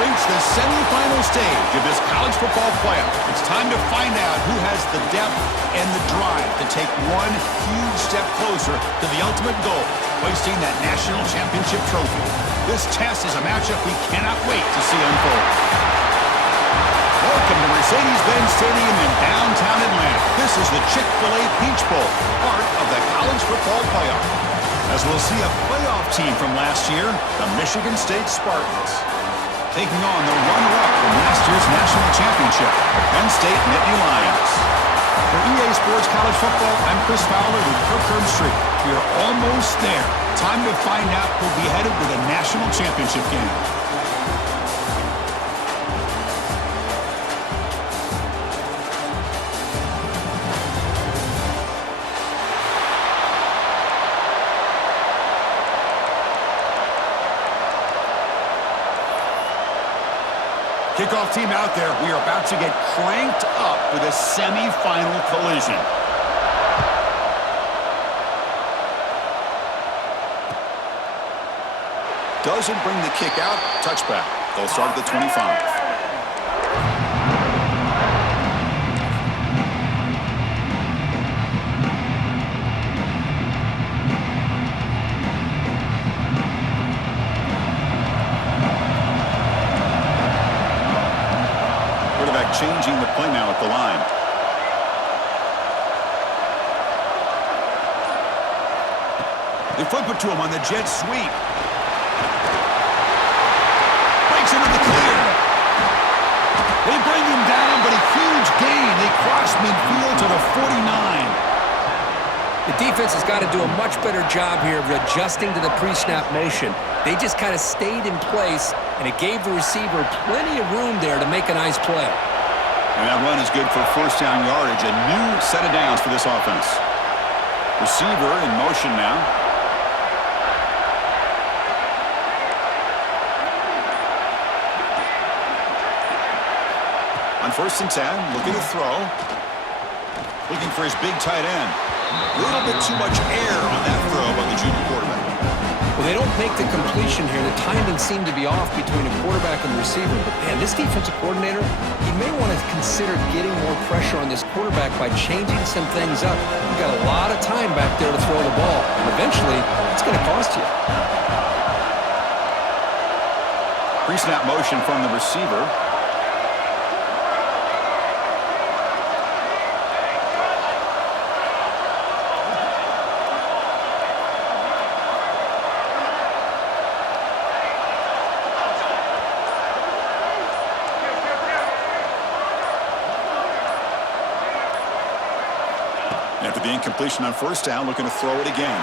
reached the semifinal stage of this college football playoff. It's time to find out who has the depth and the drive to take one huge step closer to the ultimate goal, hoisting that national championship trophy. This test is a matchup we cannot wait to see unfold. Welcome to Mercedes-Benz Stadium in downtown Atlanta. This is the Chick-fil-A Peach Bowl, part of the college football playoff. As we'll see a playoff team from last year, the Michigan State Spartans, taking on the runner-up from last year's national championship, the Penn State Nittany Lions. For EA Sports College Football, I'm Chris Fowler with Kirk Herbstreit. We are almost there. Time to find out who'll be headed to the national championship game. Kickoff team out there. We are about to get cranked up with a semi-final collision. Doesn't bring the kick out. Touchback. They'll start at the 25. Changing the play now at the line. They flip it to him on the jet sweep. Breaks into the clear. They bring him down, but a huge gain. They cross midfield to the 49. The defense has got to do a much better job here of adjusting to the pre-snap motion. They just kind of stayed in place, and it gave the receiver plenty of room there to make a nice play. And that run is good for first down yardage. A new set of downs for this offense. Receiver in motion now. On 1st and 10, looking to throw. Looking for his big tight end. A little bit too much air on that throw by the junior quarterback. Well, they don't make the completion here. The timing seemed to be off between a quarterback and the receiver. But, man, this defensive coordinator, he may want to consider getting more pressure on this quarterback by changing some things up. You've got a lot of time back there to throw the ball. And eventually, it's going to cost you. Pre-snap motion from the receiver. After the incompletion on 1st down, looking to throw it again.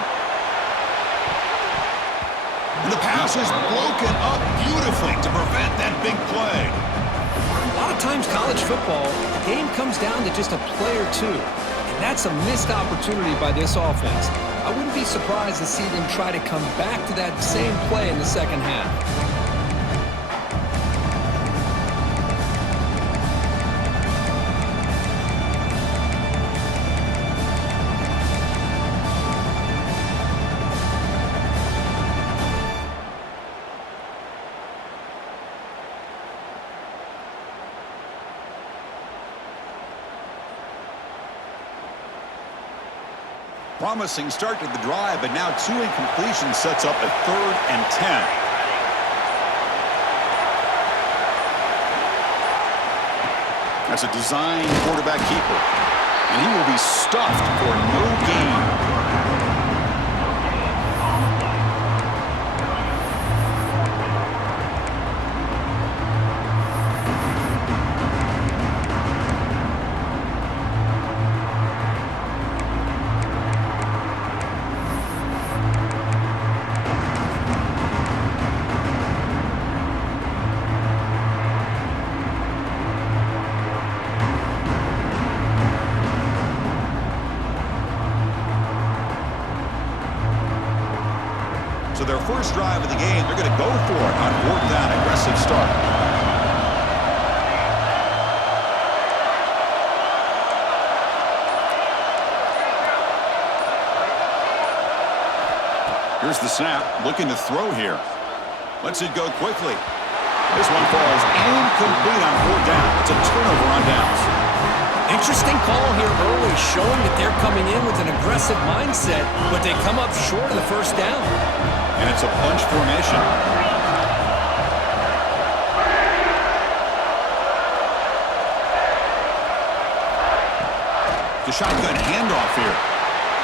And the pass is broken up beautifully to prevent that big play. A lot of times college football, the game comes down to just a play or two. And that's a missed opportunity by this offense. I wouldn't be surprised to see them try to come back to that same play in the second half. Promising start to the drive, but now 2 incompletions sets up a 3rd and 10. That's a design quarterback keeper. And he will be stuffed for no gain. So their first drive of the game, they're going to go for it on 4th down. Aggressive start. Here's the snap. Looking to throw here. Lets it go quickly. This one falls incomplete on 4th down. It's a turnover on downs. Interesting call here early, showing that they're coming in with an aggressive mindset, but they come up short of the first down. And it's a bunch formation. The shotgun handoff here.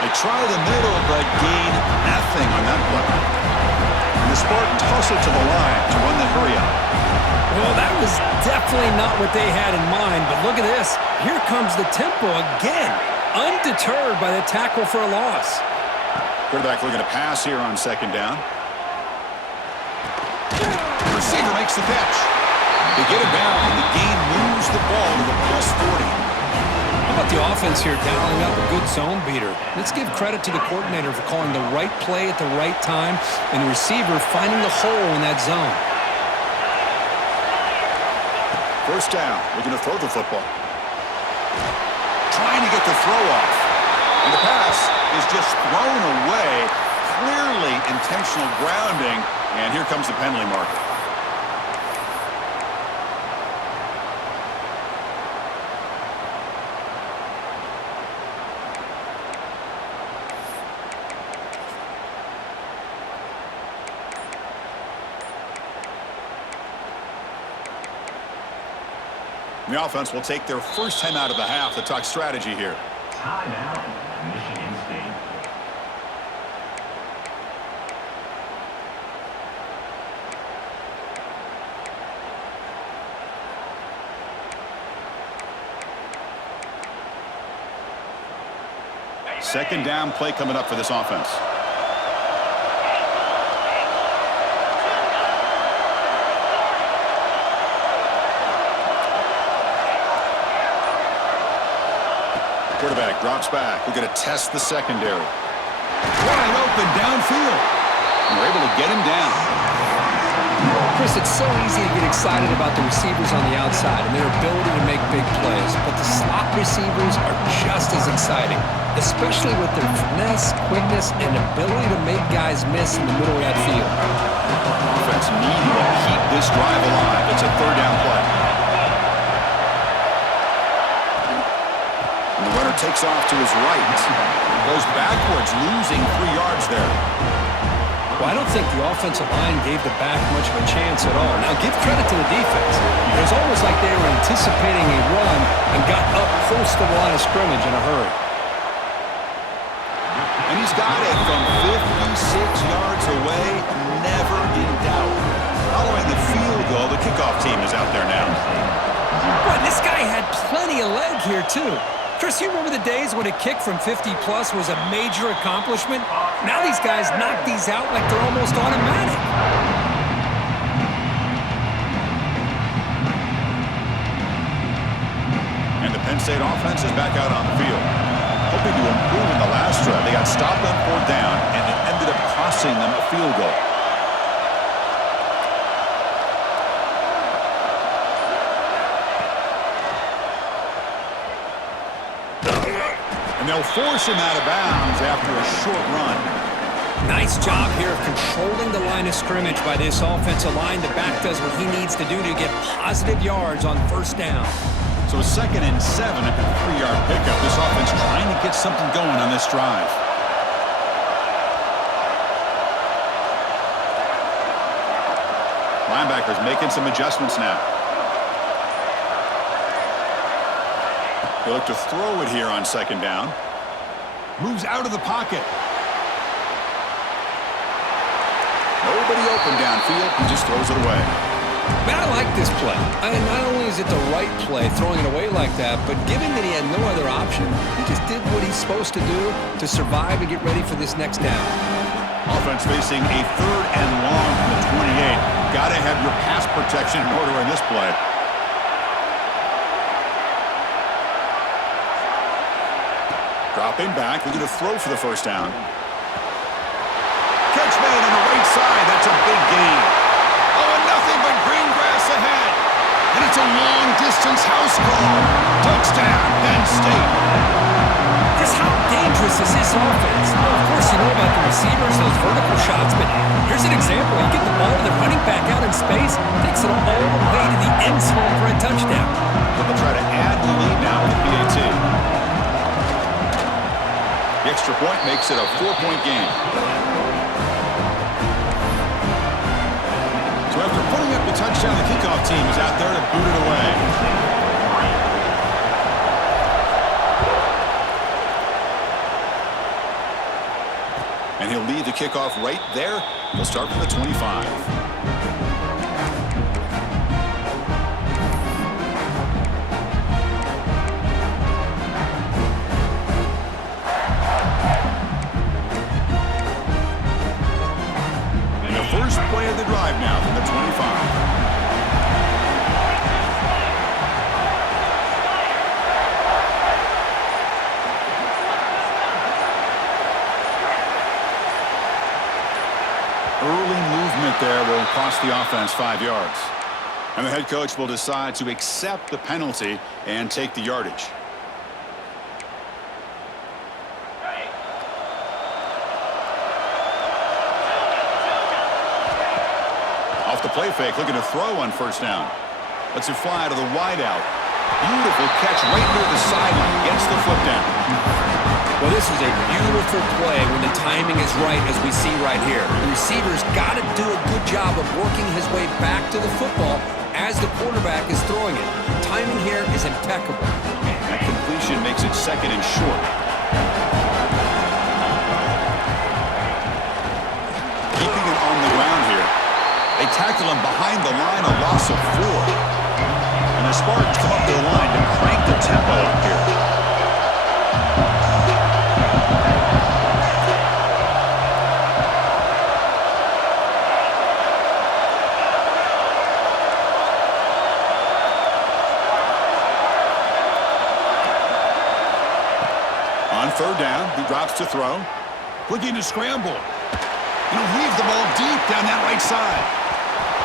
They try the middle, but gain nothing on that play. And the Spartans hustle to the line to run the hurry up. Well, that was definitely not what they had in mind, but look at this. Here comes the tempo again, undeterred by the tackle for a loss. Quarterback looking to pass here on second down. The receiver makes the catch. They get it down, and the game moves the ball to the +40. How about the offense here dialing up a good zone beater? Let's give credit to the coordinator for calling the right play at the right time and the receiver finding the hole in that zone. First down, looking to throw the football. Trying to get the throw off. And the pass is just thrown away. Clearly intentional grounding. And here comes the penalty marker. The offense will take their first time out of the half to talk strategy here. Timeout, Michigan State. Second down play coming up for this offense. Quarterback drops back. We're going to test the secondary. Wide open downfield. And we're able to get him down. Chris, it's so easy to get excited about the receivers on the outside and their ability to make big plays, but the slot receivers are just as exciting, especially with their finesse, quickness, and ability to make guys miss in the middle of that field. Offense needing to keep this drive alive. It's a third down play. And the runner takes off to his right. Goes backwards, losing 3 yards there. Well, I don't think the offensive line gave the back much of a chance at all. Now, give credit to the defense. It was almost like they were anticipating a run and got up close to the line of scrimmage in a hurry. And he's got it from 56 yards away, never in doubt. Following the field goal, the kickoff team is out there now. Boy, this guy had plenty of leg here, too. Chris, you remember the days when a kick from 50-plus was a major accomplishment? Now these guys knock these out like they're almost automatic. And the Penn State offense is back out on the field. Hoping to improve in the last drive. They got stopped on 4th down, and it ended up costing them a field goal. And they'll force him out of bounds after a short run. Nice job here of controlling the line of scrimmage by this offensive line. The back does what he needs to do to get positive yards on 1st down. So a 2nd and 7 after the 3-yard pickup. This offense trying to get something going on this drive. Linebackers making some adjustments now. They look to throw it here on 2nd down. Moves out of the pocket. Nobody open downfield. He just throws it away. Man, I like this play. Not only is it the right play, throwing it away like that, but given that he had no other option, he just did what he's supposed to do to survive and get ready for this next down. Offense facing a 3rd and long from the 28. Got to have your pass protection in order in this play. Dropping back, looking to throw for the 1st down. Catch made on the right side. That's a big gain. Oh, and nothing but green grass ahead. And it's a long-distance house call. Touchdown, Penn State. Chris, how dangerous is this offense? Well, of course, you know about the receivers, those vertical shots, but here's an example. You get the ball to the running back out in space, takes it all the way to the end zone for a touchdown. They'll try to add the lead now with the PAT. The extra point makes it a 4-point game. So after putting up the touchdown, the kickoff team is out there to boot it away. And he'll lead the kickoff right there. He'll start from the 25. And the first play of the drive now from the 25. Early movement there will cost the offense 5 yards. And the head coach will decide to accept the penalty and take the yardage. Off the play fake, looking to throw on first down. Lets it fly to the wideout. Beautiful catch right near the sideline. Gets the foot down. Well, this is a beautiful play when the timing is right, as we see right here. The receiver's got to do a good job of working his way back to the football as the quarterback is throwing it. The timing here is impeccable. That completion makes it second and short. Keeping it on the ground here. They tackle him behind the line, a loss of 4. And the Spartans come up to the line to crank the tempo up here. On third down, he drops to throw. Looking to scramble. And he'll heave the ball deep down that right side.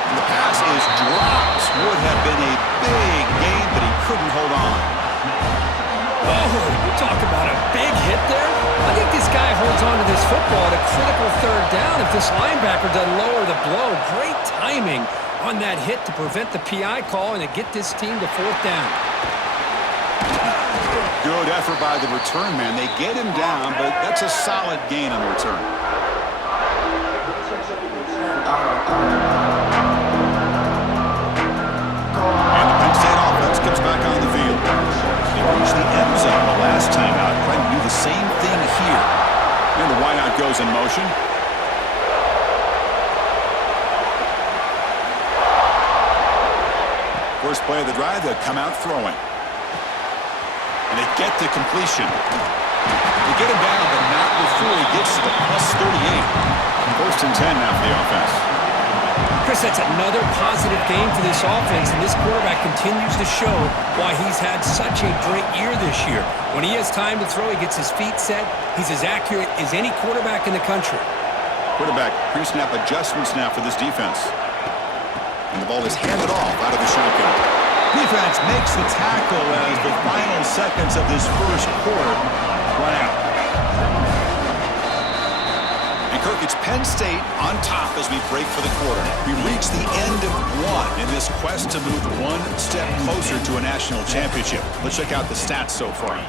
And the pass is dropped. Would have been a big gain, but he couldn't hold on. Oh, talk about a big hit there. I think this guy holds on to this football at a critical third down if this linebacker doesn't lower the blow. Great timing on that hit to prevent the PI call and to get this team to fourth down. Good effort by the return man. They get him down, but that's a solid gain on the return. And the Penn State offense comes back on the field. They reached the end zone the last time out, trying to do the same thing here. And the wideout goes in motion. First play of the drive, they'll come out throwing. And they get the completion. They get him down, but not before he gets to the +38. First and 10 now for the offense. Chris, that's another positive game for this offense, and this quarterback continues to show why he's had such a great year this year. When he has time to throw, he gets his feet set. He's as accurate as any quarterback in the country. Quarterback pre-snap adjustments now for this defense. And the ball is handed off out of the shotgun. Defense makes the tackle as the final seconds of this first quarter run out. And Kirk, it's Penn State on top as we break for the quarter. We reach the end of one in this quest to move one step closer to a national championship. Let's check out the stats so far.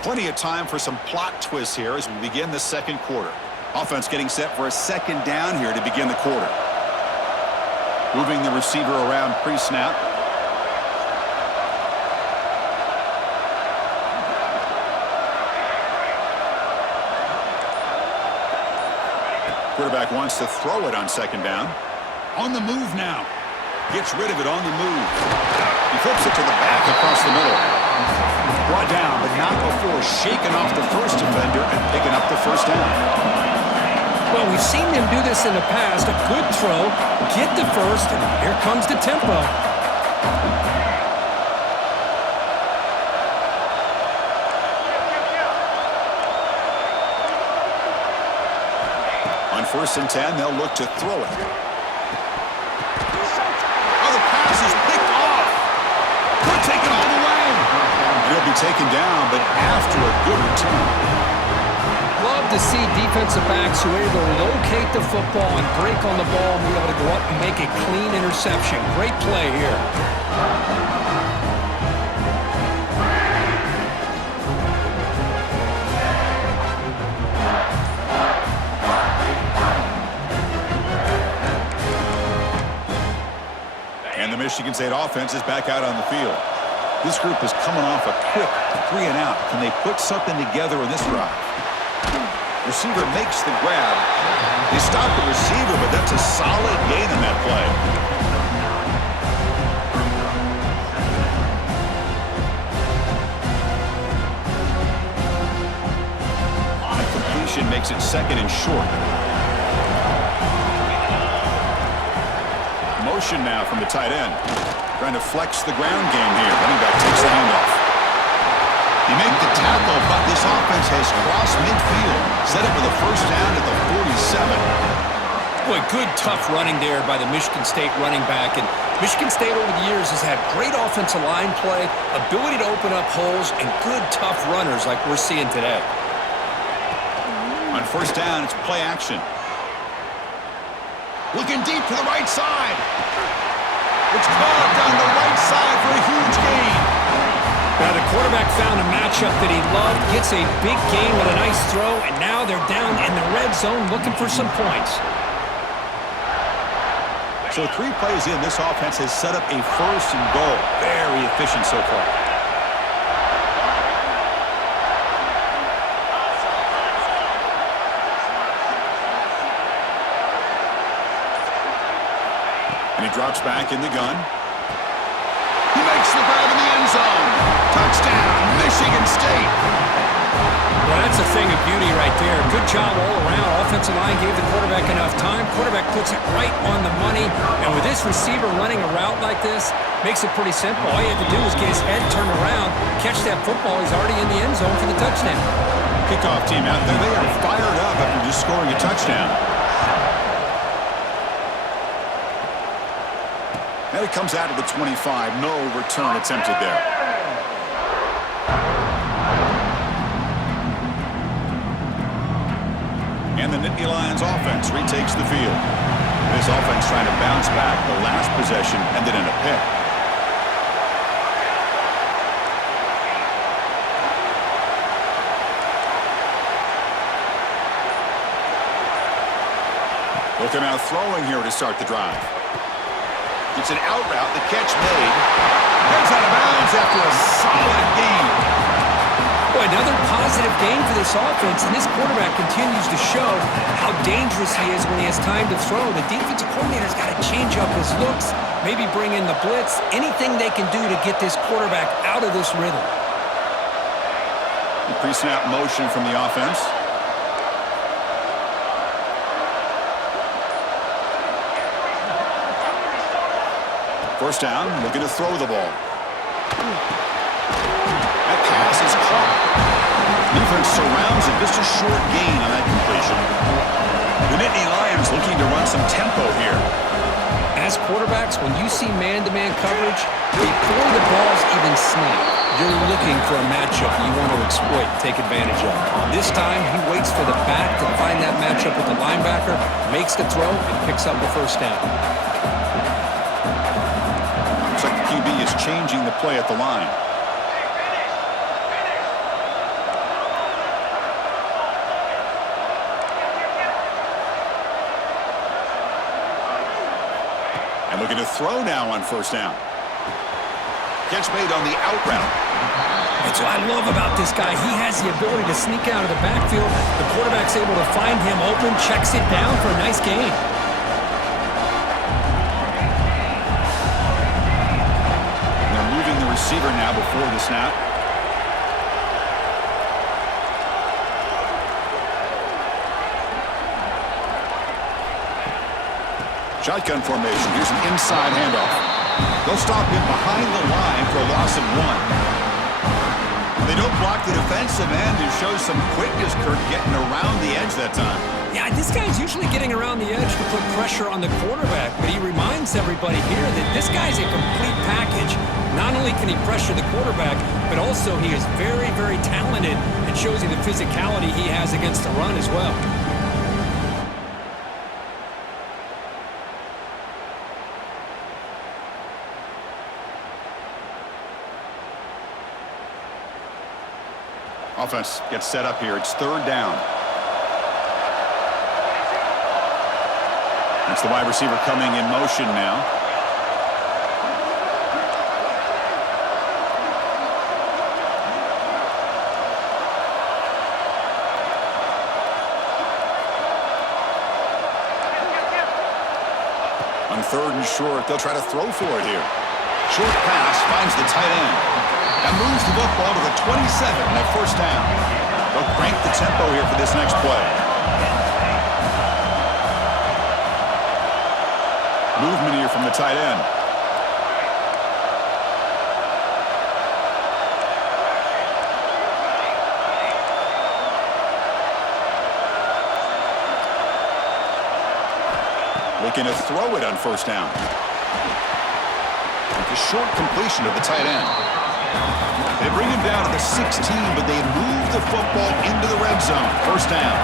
Plenty of time for some plot twists here as we begin the second quarter. Offense getting set for a second down here to begin the quarter. Moving the receiver around pre-snap. Quarterback wants to throw it on second down. On the move now. Gets rid of it on the move. He flips it to the back across the middle. Brought down, but not before shaking off the first defender and picking up the first down. Well, we've seen them do this in the past. A good throw, get the first, and here comes the tempo. On first and 10, they'll look to throw it. Oh, the pass is picked off. Could take it all the way. And he'll be taken down, but after a good return. Love to see defensive backs who are able to locate the football and break on the ball and be able to go up and make a clean interception. Great play here. And the Michigan State offense is back out on the field. This group is coming off a quick 3-and-out. Can they put something together in this drive? The Receiver makes the grab. They stop the receiver, but that's a solid gain on that play. A completion makes it 2nd and short. Motion now from the tight end. Trying to flex the ground game here. Running back takes the handoff. He made the tackle, but this offense has crossed midfield. Set up for the first down at the 47. Boy, good, tough running there by the Michigan State running back. And Michigan State over the years has had great offensive line play, ability to open up holes, and good, tough runners like we're seeing today. On first down, it's play action. Looking deep to the right side. It's caught down the right side for a huge gain. Now the quarterback found a matchup that he loved, gets a big gain with a nice throw, and now they're down in the red zone looking for some points. So 3 plays in, this offense has set up a 1st and goal. Very efficient so far. And he drops back in the gun. He makes the grab in the end zone. Touchdown, Michigan State. Well, that's a thing of beauty right there. Good job all around. Offensive line gave the quarterback enough time. Quarterback puts it right on the money. And with this receiver running a route like this, makes it pretty simple. All he had to do was get his head turned around, catch that football. He's already in the end zone for the touchdown. Kickoff team out there. They are fired up after just scoring a touchdown. And it comes out to the 25. No return attempted there. And the Nittany Lions offense retakes the field. This offense trying to bounce back. The last possession ended in a pick. Looking out throwing here to start the drive. It's an out route. The catch made. Heads out of bounds after a solid gain. Boy, another positive gain for this offense, and this quarterback continues to show how dangerous he is when he has time to throw. The defensive coordinator's got to change up his looks, maybe bring in the blitz, anything they can do to get this quarterback out of this rhythm. The pre-snap motion from the offense. First down, looking to throw the ball. That pass is caught. Defense surrounds it. Just a short gain on that completion. The Nittany Lions looking to run some tempo here. As quarterbacks, when you see man-to-man coverage, before the ball's even snapped, you're looking for a matchup you want to exploit and take advantage of. This time, he waits for the back to find that matchup with the linebacker, makes the throw, and picks up the first down. Looks like the QB is changing the play at the line. And looking to throw now on first down. Catch made on the out route. That's what I love about this guy. He has the ability to sneak out of the backfield. The quarterback's able to find him open, checks it down for a nice gain. They're moving the receiver now before the snap. Shotgun formation. Here's an inside handoff. They'll stop him behind the line for a loss of 1. They don't block the defensive end, who shows some quickness, Kirk, getting around the edge that time. Yeah, this guy's usually getting around the edge to put pressure on the quarterback, but he reminds everybody here that this guy's a complete package. Not only can he pressure the quarterback, but also he is very, very talented and shows you the physicality he has against the run as well. Offense gets set up here. It's third down. That's the wide receiver coming in motion now. On 3rd and short, they'll try to throw for it here. Short pass finds the tight end. That moves the football to the 27 and a first down. They'll crank the tempo here for this next play. Movement here from the tight end. Looking to throw it on first down. A short completion of the tight end. They bring him down to the 16, but they move the football into the red zone. First down.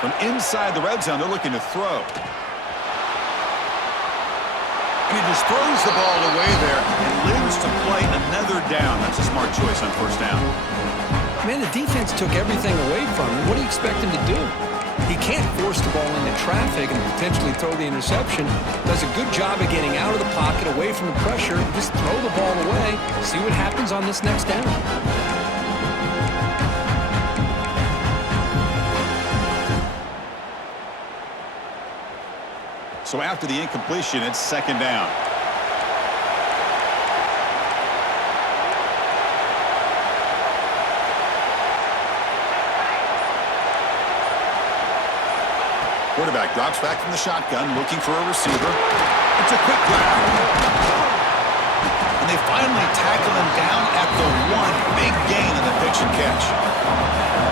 From inside the red zone, they're looking to throw. And he just throws the ball away there and lives to play another down. That's a smart choice on first down. Man, the defense took everything away from him. What do you expect him to do? He can't force the ball into traffic and potentially throw the interception. Does a good job of getting out of the pocket, away from the pressure. Just throw the ball away. See what happens on this next down. So after the incompletion, it's second down. Quarterback drops back from the shotgun, looking for a receiver. It's a quick grab. And they finally tackle him down at the 1. Big gain on the pitch and catch.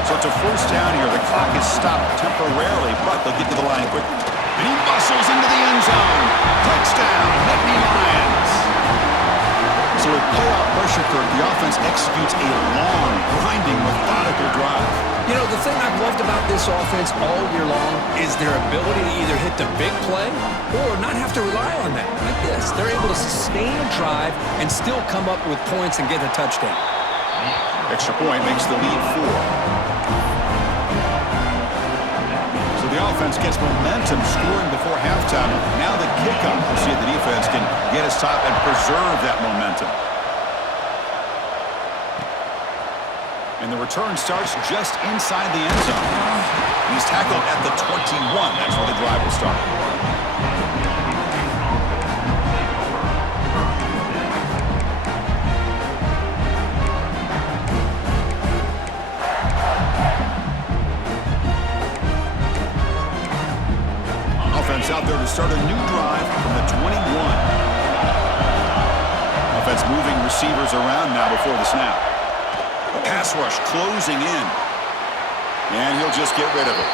So it's a first down here. The clock is stopped temporarily, but they'll get to the line quickly. And he muscles into the end zone. Touchdown, Nittany Lions. So with playoff pressure curve, the offense executes a long, grinding, methodical drive. You know, the thing I've loved about this offense all year long is their ability to either hit the big play or not have to rely on that. Like this, they're able to sustain a drive and still come up with points and get a touchdown. Extra point makes the lead 4. The offense gets momentum scoring before halftime. Now the kickoff. We'll see if the defense can get his top and preserve that momentum. And the return starts just inside the end zone. He's tackled at the 21. That's where the drive will start. Out there to start a new drive from the 21. Offense moving receivers around now before the snap. A pass rush closing in. And he'll just get rid of it.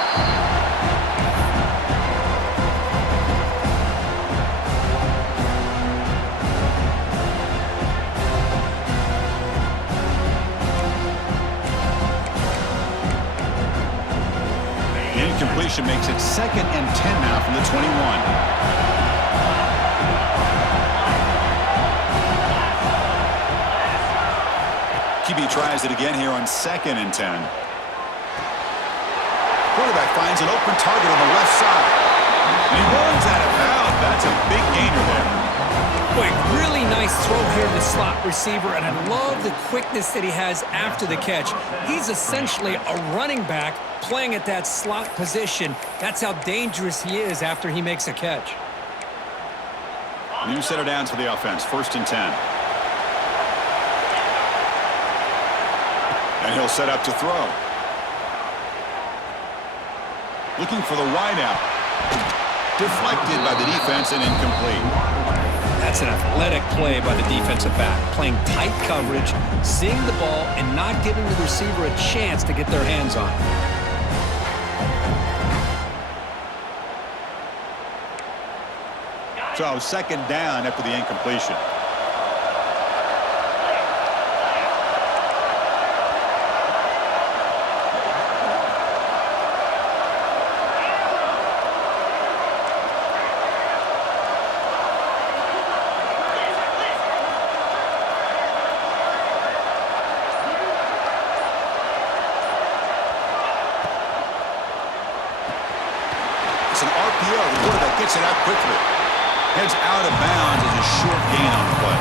Incompletion makes it 2nd and 10 now from the 21. QB tries it again here on 2nd and 10. Quarterback finds an open target on the left side. And he runs out of bounds. That's a big gainer there. Boy, really nice throw here to the slot receiver, and I love the quickness that he has after the catch. He's essentially a running back playing at that slot position. That's how dangerous he is after he makes a catch. New set of downs for the offense. 1st and 10. And he'll set up to throw. Looking for the wideout. Deflected by the defense and incomplete. That's an athletic play by the defensive back, playing tight coverage, seeing the ball, and not giving the receiver a chance to get their hands on it. So 2nd down after the incompletion. takes it out quickly. Heads out of bounds as a short gain on the play.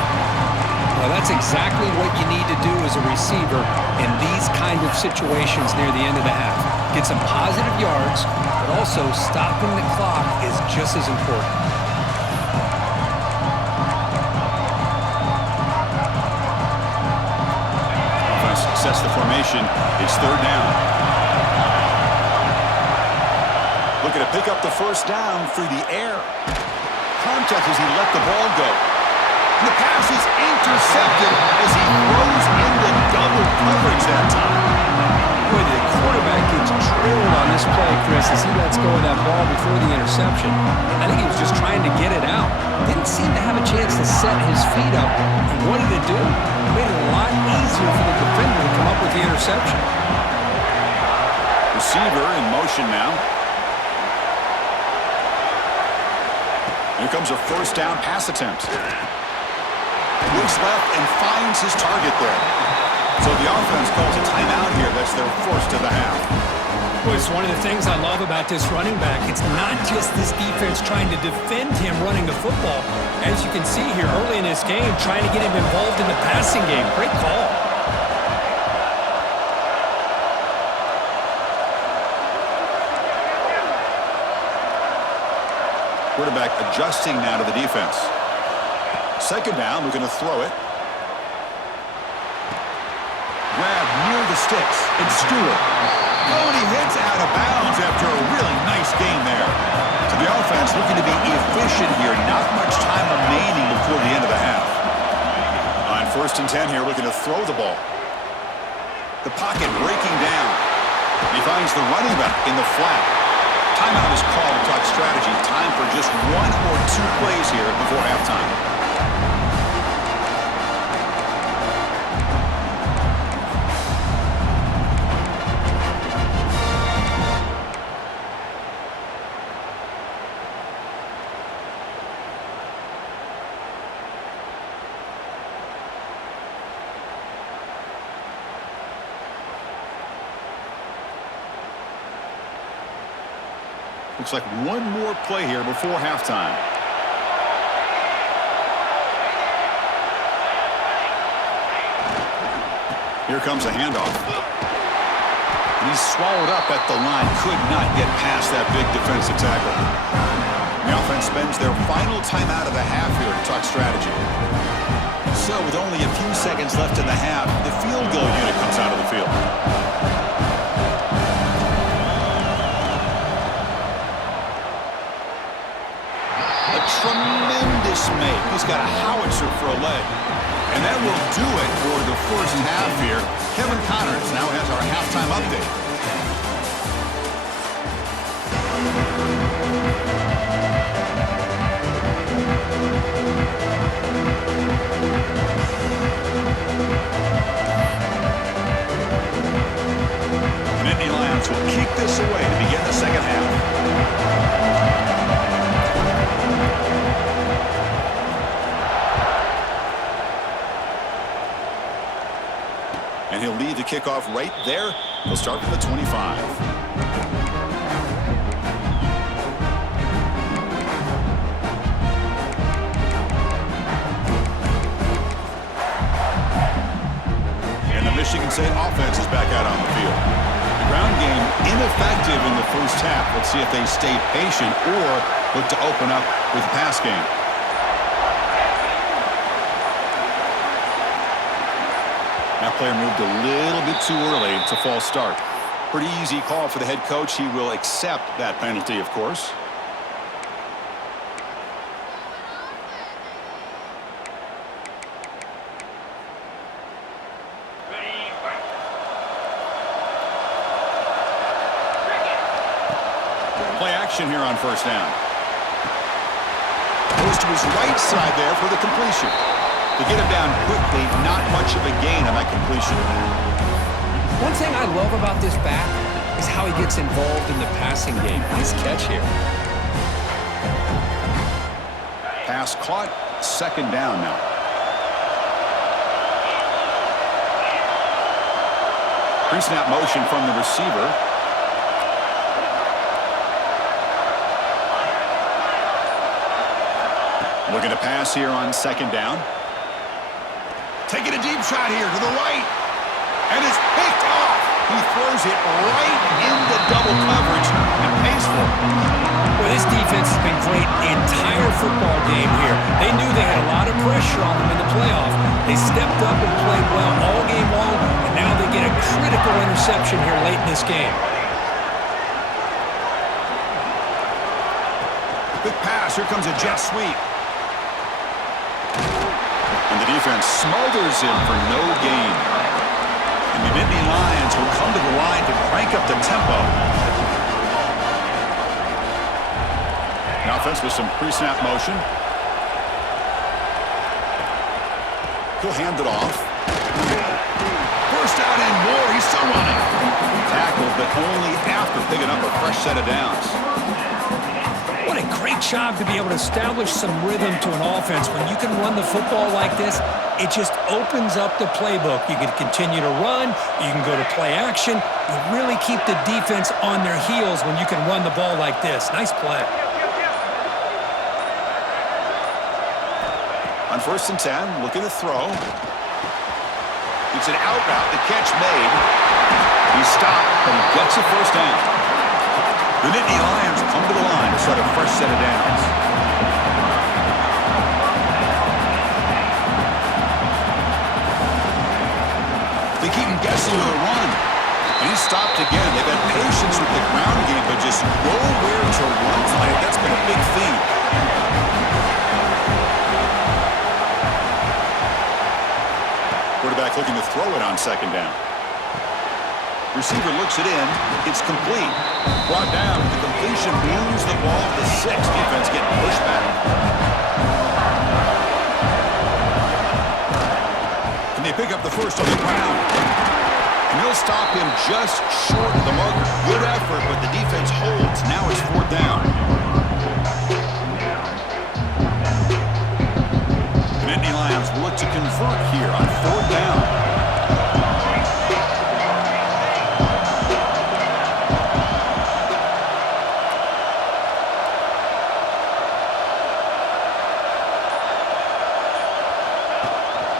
Well, that's exactly what you need to do as a receiver in these kind of situations near the end of the half. Get some positive yards, but also stopping the clock is just as important. Offense sets the formation. It's third down. Looking to pick up the first down through the air. Contact as he let the ball go. And the pass is intercepted as he throws into double coverage that time. Boy, the quarterback gets drilled on this play, Chris, as he lets go of that ball before the interception. I think he was just trying to get it out. Didn't seem to have a chance to set his feet up. And what did it do? It made it a lot easier for the defender to come up with the interception. Receiver in motion now. Here comes a first down pass attempt. Looks left and finds his target there. So the offense calls a timeout here. That's their first of the half. Boy, it's one of the things I love about this running back. It's not just this defense trying to defend him running the football. As you can see here early in this game, trying to get him involved in the passing game. Great call. Quarterback adjusting now to the defense. Second down, we're going to throw it. Grab near the sticks. It's Stewart. Oh, and he hits out of bounds after a really nice game there. So the offense looking to be efficient here. Not much time remaining before the end of the half. On first and 10 here, looking to throw the ball. The pocket breaking down. He finds the running back in the flat. Timeout is called to talk strategy. Time for just one or two plays here before halftime. Looks like one more play here before halftime. Here comes a handoff. And he's swallowed up at the line. Could not get past that big defensive tackle. The offense spends their final timeout of the half here to talk strategy. So with only a few seconds left in the half, the field goal unit comes out of the field. Tremendous make. He's got a howitzer for a leg. And that will do it for the first half here. Kevin Connors now has our halftime update. The Nittany Lions will keep this away to begin the second half. And he'll lead the kickoff right there. He'll start from the 25. And the Michigan State offense is back out on the field. The ground game ineffective in the first half. Let's see if they stay patient or look to open up with the pass game. That player moved a little bit too early. It's a false start. Pretty easy call for the head coach. He will accept that penalty, of course. Play action here on first down. Goes to his right side there for the completion. To get him down quickly, not much of a gain on that completion. One thing I love about this back is how he gets involved in the passing game. Nice catch here. Pass caught, second down now. Pre-snap motion from the receiver. Looking to pass here on second down. Taking a deep shot here to the right. And it's picked off. He throws it right into double coverage and pays for it. Well, this defense has been great the entire football game here. They knew they had a lot of pressure on them in the playoff. They stepped up and played well all game long, and now they get a critical interception here late in this game. Quick pass. Here comes a jet sweep. And the defense smothers him for no gain. And the Nittany Lions will come to the line to crank up the tempo. The offense with some pre-snap motion. He'll hand it off. First down and more. He's still running. Tackled, but only after picking up a fresh set of downs. What a great job to be able to establish some rhythm to an offense. When you can run the football like this, it just opens up the playbook. You can continue to run. You can go to play action. You really keep the defense on their heels when you can run the ball like this. Nice play. On 1st and 10, looking to throw. It's an out route. The catch made. He stopped, but he gets a first down. The Nittany Lions come to the line to set a fresh set of downs. They keep him guessing with a run. And he stopped again. They've got patience with the ground game, but just nowhere to run tonight. That's been a big theme. Quarterback looking to throw it on second down. Receiver looks it in. It's complete. Brought down. The completion moves the ball to 6. Defense getting pushed back. Can they pick up the first on the ground? And he'll stop him just short of the marker. Good effort, but the defense holds. Now it's 4th down. The Nittany Lions look to convert here on 4th down.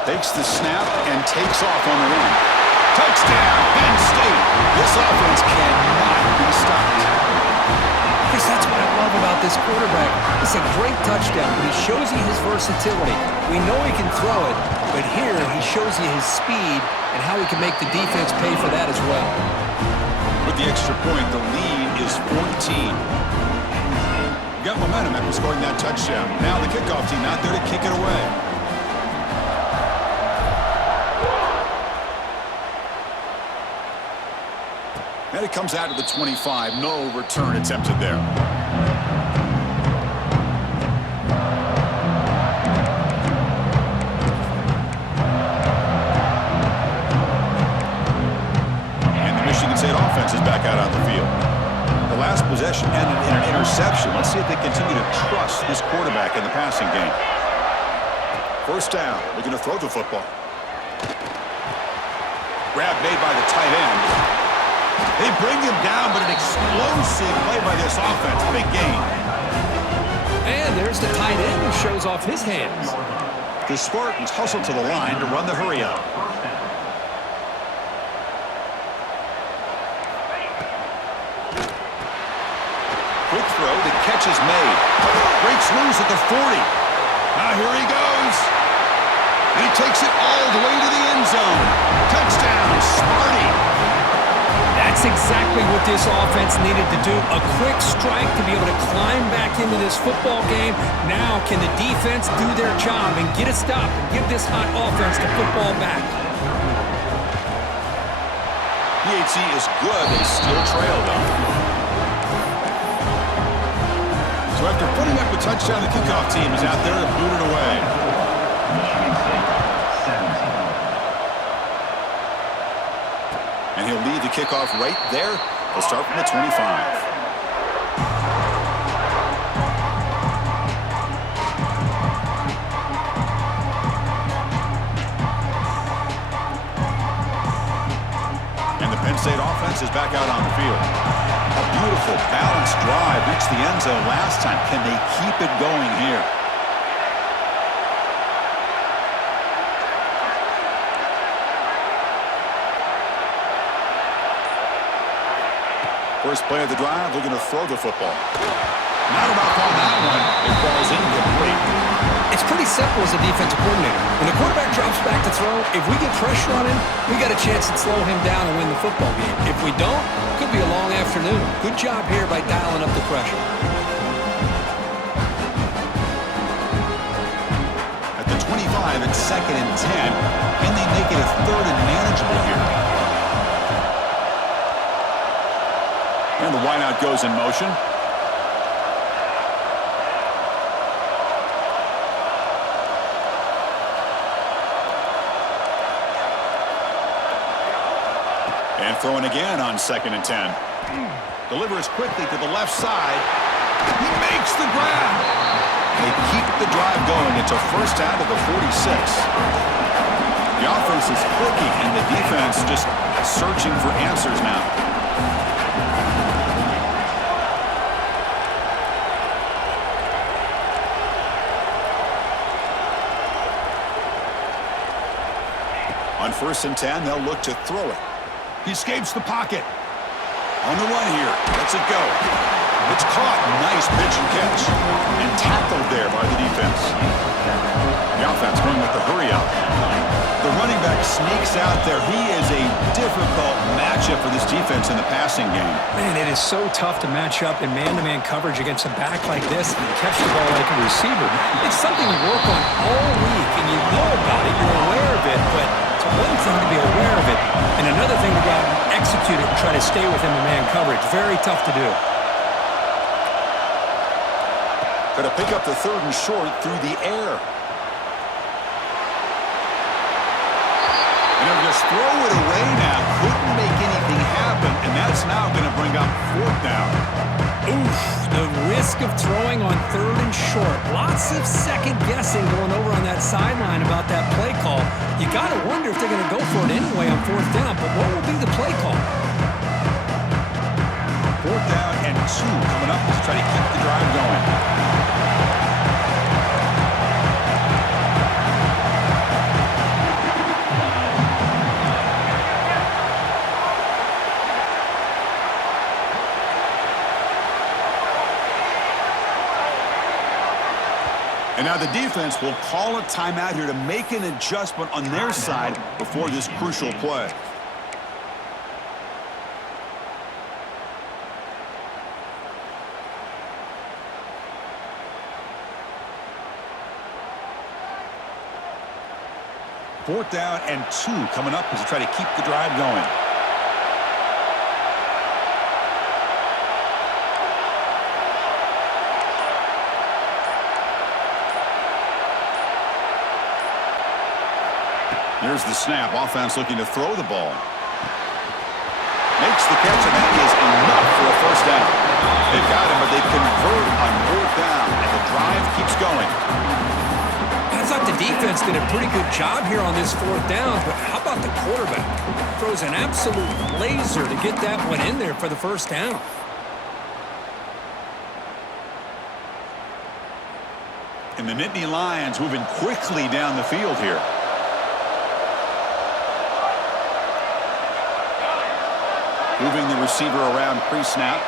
Takes the snap and takes off on the run. Touchdown, Penn State. This offense cannot be stopped. Chris, that's what I love about this quarterback. It's a great touchdown, but he shows you his versatility. We know he can throw it, but here he shows you his speed and how he can make the defense pay for that as well. With the extra point, the lead is 14. Got momentum after scoring that touchdown. Now the kickoff team out there to kick it away. And it comes out to the 25. No return attempted there. And the Michigan State offense is back out on the field. The last possession ended in an interception. Let's see if they continue to trust this quarterback in the passing game. First down. Looking to throw the football. Grab made by the tight end. They bring him down, but an explosive play by this offense. Big gain. And there's the tight end who shows off his hands. The Spartans hustle to the line to run the hurry-up. Quick throw. The catch is made. Breaks loose at the 40. Now here he goes. And he takes it all the way to the end zone. Touchdown, Sparty. That's exactly what this offense needed to do. A quick strike to be able to climb back into this football game. Now can the defense do their job and get a stop and give this hot offense the football back? PAT is good. They still trail, though. So after putting up a touchdown, the kickoff team is out there to boot it away. And he'll lead the kickoff right there. He'll start from the 25. And the Penn State offense is back out on the field. A beautiful, balanced drive reached the end zone last time. Can they keep it going here? First play of the drive, looking to throw the football. Not enough on that one. It falls incomplete. It's pretty simple as a defensive coordinator. When the quarterback drops back to throw, if we get pressure on him, we got a chance to slow him down and win the football game. If we don't, it could be a long afternoon. Good job here by dialing up the pressure. At the 25, it's 2nd and 10. Can they make it a 3rd and manageable here? And the wideout goes in motion. And throwing again on 2nd and 10. Delivers quickly to the left side. He makes the grab. They keep the drive going. It's a first down to the 46. The offense is clicking, and the defense just searching for answers now. On 1st and 10, they'll look to throw it. He escapes the pocket. On the run here. Lets it go. It's caught. Nice pitch and catch. And tackled there by the defense. The offense going with the hurry up. The running back sneaks out there. He is a difficult matchup for this defense in the passing game. Man, it is so tough to match up in man-to-man coverage against a back like this and catch the ball like a receiver. It's something you work on all week, and you know about it. You're aware of it, but it's one thing to be aware of it, and another thing to go out and execute it and try to stay within the man coverage. Very tough to do. Going to pick up the 3rd and short through the air. And they'll just throw it away now. Couldn't make anything happen, and that's now going to bring up 4th down. Oof, the risk of throwing on 3rd and short. Lots of second guessing going over on that sideline about that play call. You got to wonder if they're going to go for it anyway on 4th down, but what will be the play call? 4th down and 2 coming up to try to keep the drive going. And now the defense will call a timeout here to make an adjustment on their side before this crucial play. Fourth down and 2 coming up as they try to keep the drive going. Here's the snap. Offense looking to throw the ball. Makes the catch, and that is enough for a first down. They've got him, but they convert on 4th down, and the drive keeps going. I thought the defense did a pretty good job here on this 4th down, but how about the quarterback? Throws an absolute laser to get that one in there for the first down. And the Nittany Lions moving quickly down the field here. Moving the receiver around pre-snap.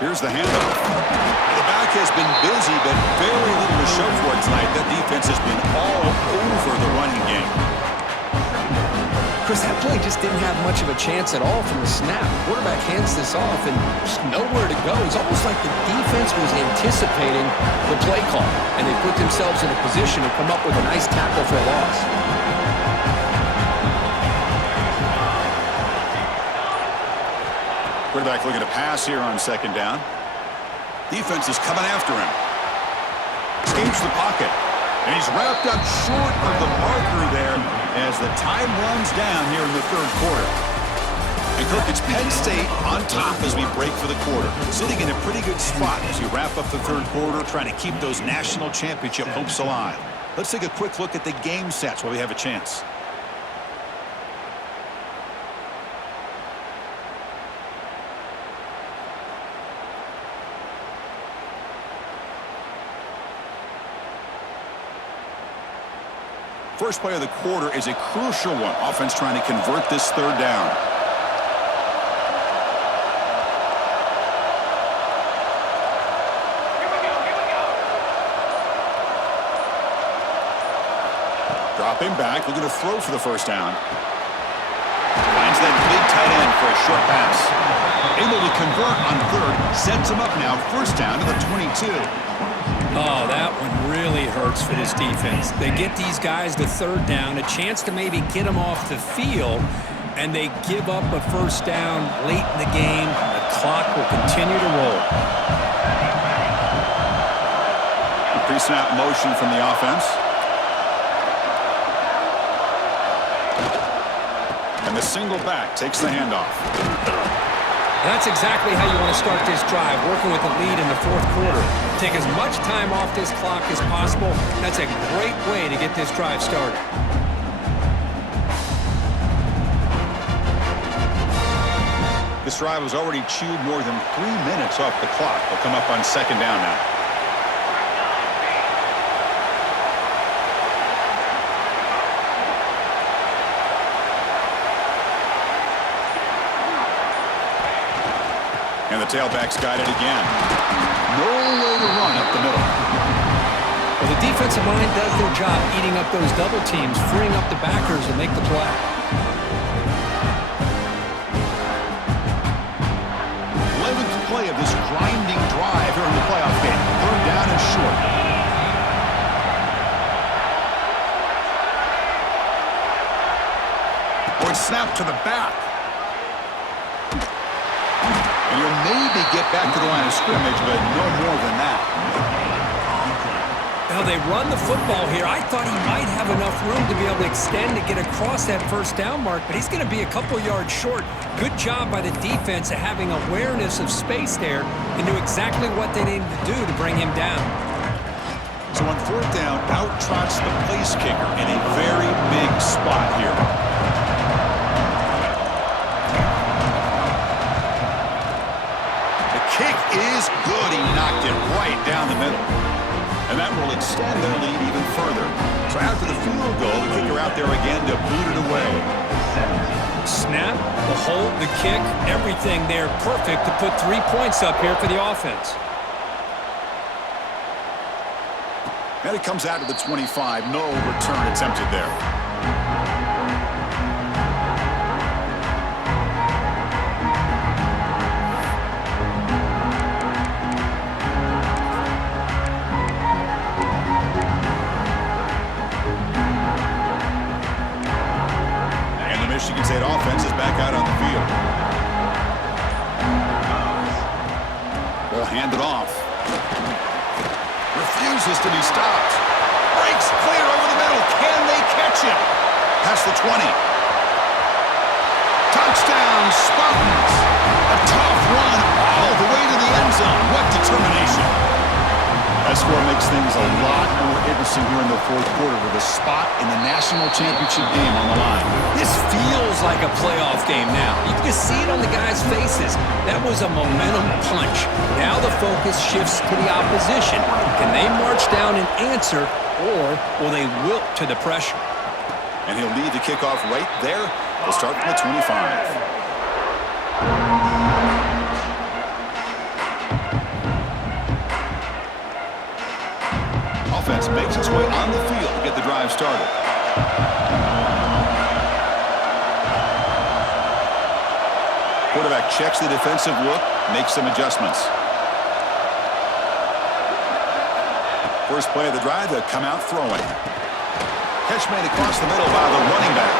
Here's the handoff. The back has been busy, but very little to show for it tonight. That defense has been all over the running game. Chris, that play just didn't have much of a chance at all from the snap. Quarterback hands this off and just nowhere to go. It's almost like the defense was anticipating the play call, and they put themselves in a position to come up with a nice tackle for a loss. Quarterback looking to pass here on 2nd down. Defense is coming after him. Escapes the pocket. And he's wrapped up short of the marker there as the time runs down here in the 3rd quarter. And Kirk, it's Penn State on top as we break for the quarter. Sitting in a pretty good spot as we wrap up the 3rd quarter, trying to keep those national championship hopes alive. Let's take a quick look at the game stats while we have a chance. First play of the quarter is a crucial one. Offense trying to convert this 3rd down. Dropping back, looking to throw for the first down. Finds that big tight end for a short pass. Able to convert on third. Sets him up now. First down to the 22. Oh, that one really hurts for this defense. They get these guys to third down, a chance to maybe get them off the field, and they give up a first down late in the game. The clock will continue to roll. Pre-snap motion from the offense. And the single back takes the handoff. That's exactly how you want to start this drive, working with the lead in the fourth quarter. Take as much time off this clock as possible. That's a great way to get this drive started. This drive has already chewed more than 3 minutes off the clock. They'll come up on second down now. And the tailback's got it again. No way to run up the middle. Well, the defensive line does their job eating up those double teams, freeing up the backers and make the play. 11th play of this grinding drive here in the playoff game. Third down and short. Or snap to the back. And you'll maybe get back to the line of scrimmage, but no more than that. Now they run the football here. I thought he might have enough room to be able to extend to get across that first down mark, but he's going to be a couple yards short. Good job by the defense of having awareness of space there and knew exactly what they needed to do to bring him down. So on fourth down, out trots the place kicker in a very big spot here. Kick is good. He knocked it right down the middle. And that will extend their lead even further. So after the field goal, the kicker out there again to boot it away. Snap, the hold, the kick, everything there perfect to put 3 points up here for the offense. And it comes out to the 25. No return attempted there. Michigan State offense is back out on the field. Ball handed off. Refuses to be stopped. Breaks clear over the middle. Can they catch him? Past the 20. Touchdown, Spartans. A tough run all the way to the end zone. What determination. That score makes things a lot more interesting here in the fourth quarter with a spot in the national championship game on the line. This feels like a playoff game now. You can just see it on the guys' faces. That was a momentum punch. Now the focus shifts to the opposition. Can they march down and answer, or will they wilt to the pressure? And he'll lead the kickoff right there. We'll start from the 25. Offense makes its way on the field to get the drive started. Quarterback checks the defensive look, makes some adjustments. First play of the drive, they'll come out throwing. Catch made across the middle by the running back.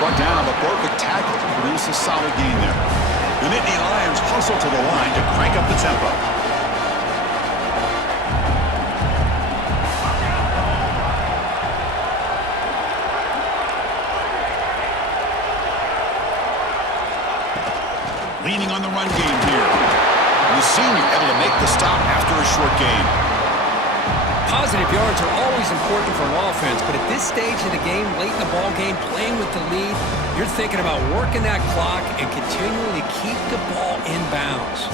Brought down, but broke a tackle to produce a solid gain there. The Nittany Lions hustle to the line to crank up the tempo. Leaning on the run game here. And the senior able to make the stop after a short gain. Positive yards are always important for an offense, but at this stage of the game, late in the ball game, playing with the lead, you're thinking about working that clock and continuing to keep the ball in bounds.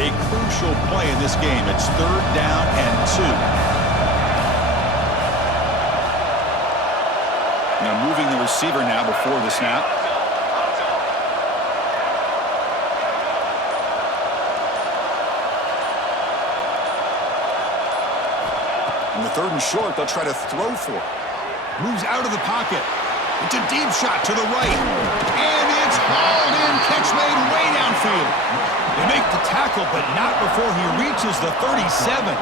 A crucial play in this game. It's third down and 2. Now moving the receiver now before the snap. 3rd and short, they'll try to throw for it. Moves out of the pocket. It's a deep shot to the right. And it's hauled in. Catch made way downfield. They make the tackle, but not before he reaches the 37.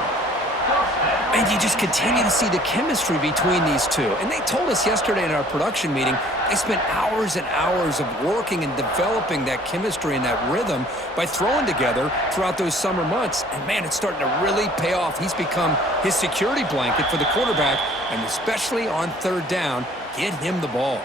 And you just continue to see the chemistry between these two. And they told us yesterday in our production meeting, they spent hours and hours of working and developing that chemistry and that rhythm by throwing together throughout those summer months. And, man, it's starting to really pay off. He's become his security blanket for the quarterback, and especially on 3rd down, get him the ball.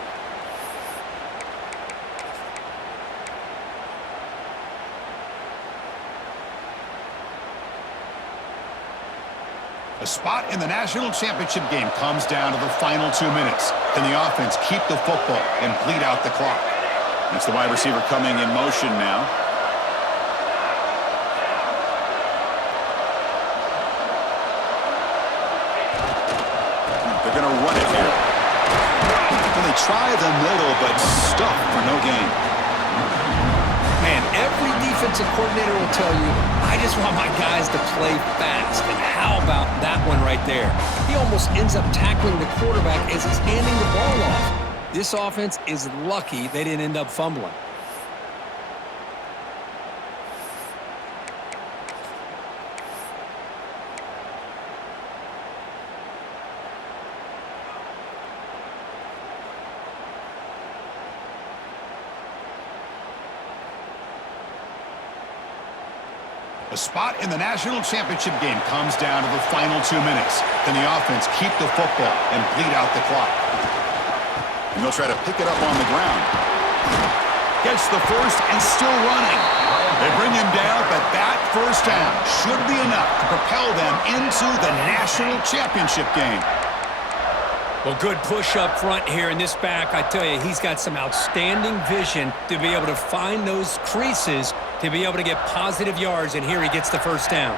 A spot in the national championship game comes down to the final 2 minutes. Can the offense keep the football and bleed out the clock? It's the wide receiver coming in motion now. They're going to run it here. And they try the middle, but stuff for no gain. Man, every defensive coordinator will tell you, I just want my guys to play fast. And how about that one right there? He almost ends up tackling the quarterback as he's handing the ball off. This offense is lucky they didn't end up fumbling. A spot in the national championship game comes down to the final 2 minutes. Can the offense keep the football and bleed out the clock? And they'll try to pick it up on the ground. Gets the first and still running. They bring him down, but that first down should be enough to propel them into the national championship game. Well, good push up front here in this back. I tell you, he's got some outstanding vision to be able to find those creases to be able to get positive yards, and here he gets the first down.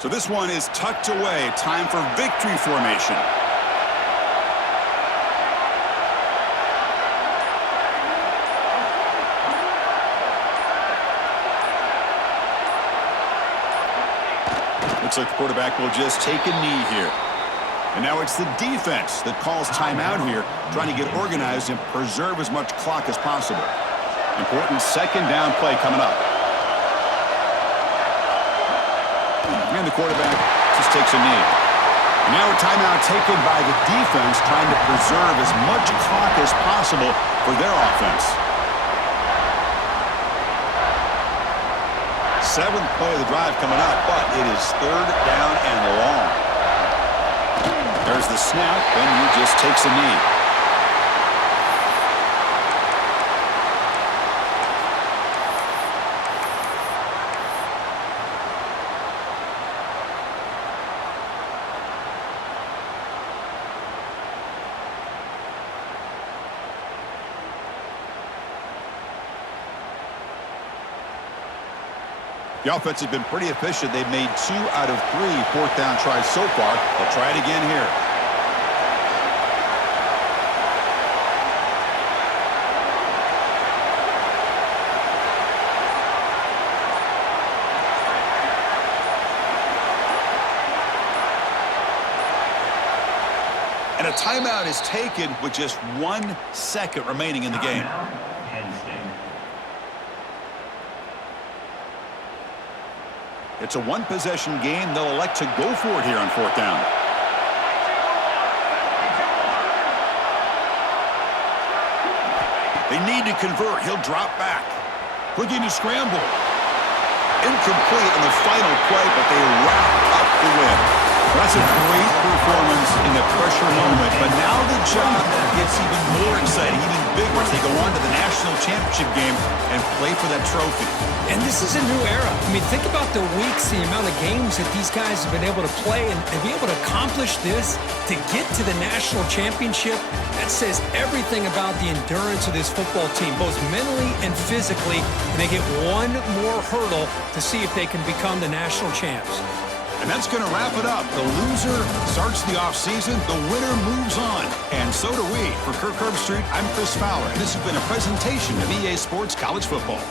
So this one is tucked away. Time for victory formation. Looks like the quarterback will just take a knee here. And now it's the defense that calls timeout here, trying to get organized and preserve as much clock as possible. Important 2nd down play coming up. And the quarterback just takes a knee. And now a timeout taken by the defense, trying to preserve as much clock as possible for their offense. 7th play of the drive coming up, but it is 3rd down and long. There's the snap, and he just takes a knee. The offense has been pretty efficient. They've made 2 out of 3 4th down tries so far. They'll try it again here. And a timeout is taken with just 1 second remaining in the game. It's a 1-possession game. They'll elect to go for it here on 4th down. They need to convert. He'll drop back. Looking to scramble. Incomplete on the final play, but they wrap up the win. That's a great performance in the pressure moment, but now the job gets even more exciting, even bigger as they go on to the national championship game and play for that trophy. And this is a new era. I mean, think about the weeks, the amount of games that these guys have been able to play, and to be able to accomplish this, to get to the national championship, that says everything about the endurance of this football team, both mentally and physically, and they get one more hurdle to see if they can become the national champs. And that's going to wrap it up. The loser starts the offseason. The winner moves on. And so do we. For Kirk Herbstreit, I'm Chris Fowler. And this has been a presentation of EA Sports College Football.